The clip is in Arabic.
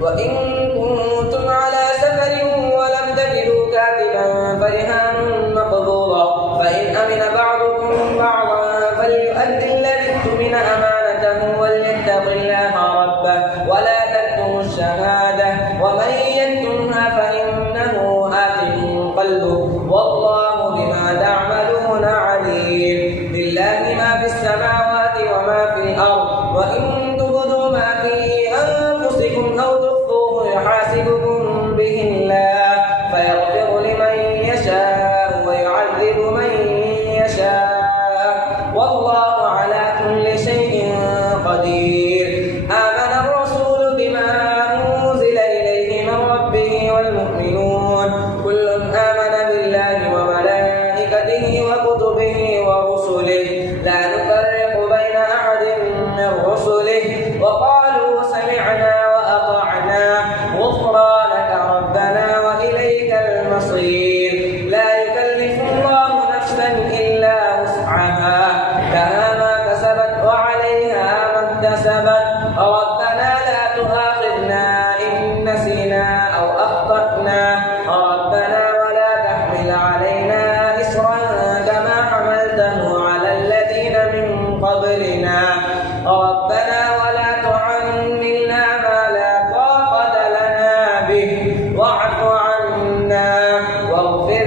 وإن كنتم على سفر ولم تجدوا كاتبا فرهان مقبوضة فإن أمن بعضكم بعضا فليؤدي الذي اؤتمن أمانته وليتق الله ربه ولا تكتموا الشهادة ومن يكتمها فإنه آثم قلبه والله بما تعملون عليم. لله ما في السماوات وما في الأرض وإن تبدوا ما في أنفسكم أو تخفوه يحاسبكم به الله فيغفر لمن يشاء ويعذب من يشاء والله على كل شيء قدير. آمن الرسول بما أنزل إليه من ربه والمؤمنون كل آمن بالله وملائكته وكتبه ورسله لا نفرق بين أحد من رسله وقالوا سمعنا وأطعنا غفرانك ربنا وإليك المصير. لا يكلف الله نفسا إلا وسعها لها ما كسبت وعليها ما اكتسبت ربنا لا تؤاخذنا إن نسينا أو أخطأنا ربنا ولا تحمل علينا إصرا كما حملته على الذين من قبلنا ربنا ولا تحملنا ما لا طاقة لنا به واعف عنا واغفر